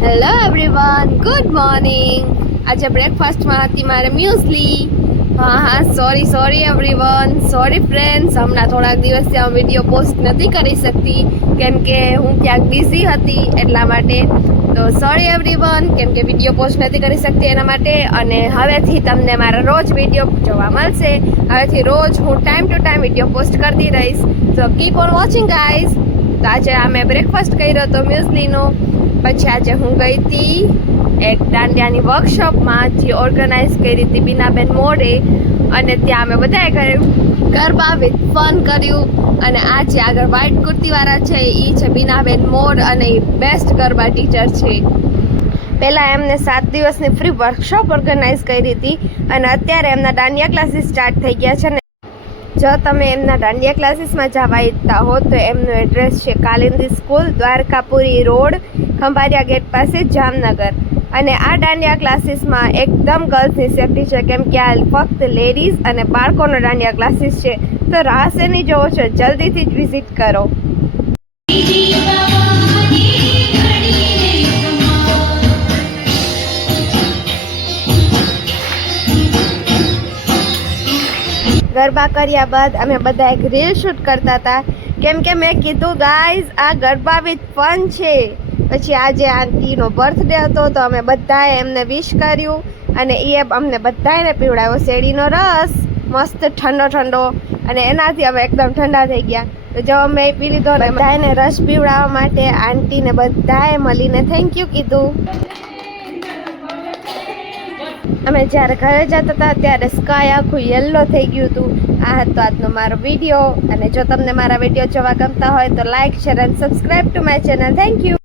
Hello everyone, good morning. આજે બ્રેકફાસ્ટમાં હતી મારે મ્યુસલી. હા સોરી એવરીવન, સોરી ફ્રેન્ડ્સ. હમણાં થોડાક દિવસથી હું વિડીયો પોસ્ટ નથી કરી શકતી કેમ કે હું ક્યાંક બિઝી હતી એટલા માટે. તો સોરી એવરીવન, કેમ કે વિડીયો પોસ્ટ નથી કરી શકતી એના માટે. અને હવેથી તમને મારા રોજ વિડીયો જોવા મળશે. હવેથી રોજ હું time to time video post કરતી રહીશ. સો કીપ ઓન વોચિંગ ગાઈઝ. તો આજે અમે બ્રેકફાસ્ટ કર્યો હતો મ્યુસલીનો. પછી આજે હું ગઈ હતી એક દાંડિયાની વર્કશોપમાં જે ઓર્ગેનાઇઝ કરી હતી બીનાબેન મોડે. અને ત્યાં અમે બધાએ ગરબા વિથ ફન કર્યું. અને આ જે આગળ વ્હાઇટ કુર્તીવાળા છે એ છે બીનાબેન મોડ અને એ બેસ્ટ ગરબા ટીચર છે. પહેલાં એમને 7 દિવસની ફ્રી વર્કશોપ ઓર્ગેનાઇઝ કરી હતી અને અત્યારે એમના દાંડિયા ક્લાસીસ સ્ટાર્ટ થઈ ગયા છે. જો તમે એમના દાંડિયા ક્લાસીસમાં જવા ઈચ્છતા હો તો એમનું એડ્રેસ છે Kalindi school, Dwarkapuri road, Khambhariya gate પાસે, જામનગર. અને આ દાંડિયા ક્લાસીસમાં એકદમ ગર્લ્સની સેફટી છે કેમ કે આ ફક્ત લેડીઝ અને બાળકોનો દાંડિયા ક્લાસીસ છે. તો રાહ શેની જોવો છો, જલ્દીથી જ વિઝિટ કરો. ગરબા કર્યા બાદ અમે બધા એક રીલ શૂટ કરતા હતા કેમ કે મેં કીધું ગાઈઝ આ ગરબા વિથ ફન છે. પછી આજે આંટીનો બર્થડે હતો તો અમે બધાએ એમને વિશ કર્યું અને એ અમને બધાને પીવડાવ્યો શેરડીનો રસ, મસ્ત ઠંડો. અને એનાથી અમે એકદમ ઠંડા થઈ ગયા. તો જો અમે પી લીધો ને બધાને રસ પીવડાવવા માટે આંટીને બધાએ મળીને થેન્ક યુ કીધું. અમે જ્યારે ઘરે જતા હતા ત્યારે સ્કાય આખું યલો થઈ ગયું હતું. આ હતો આજનો મારો વિડીયો. અને જો તમને મારા વિડીયો જોવા ગમતા હોય તો લાઇક, શેર અને subscribe to my channel. Thank you.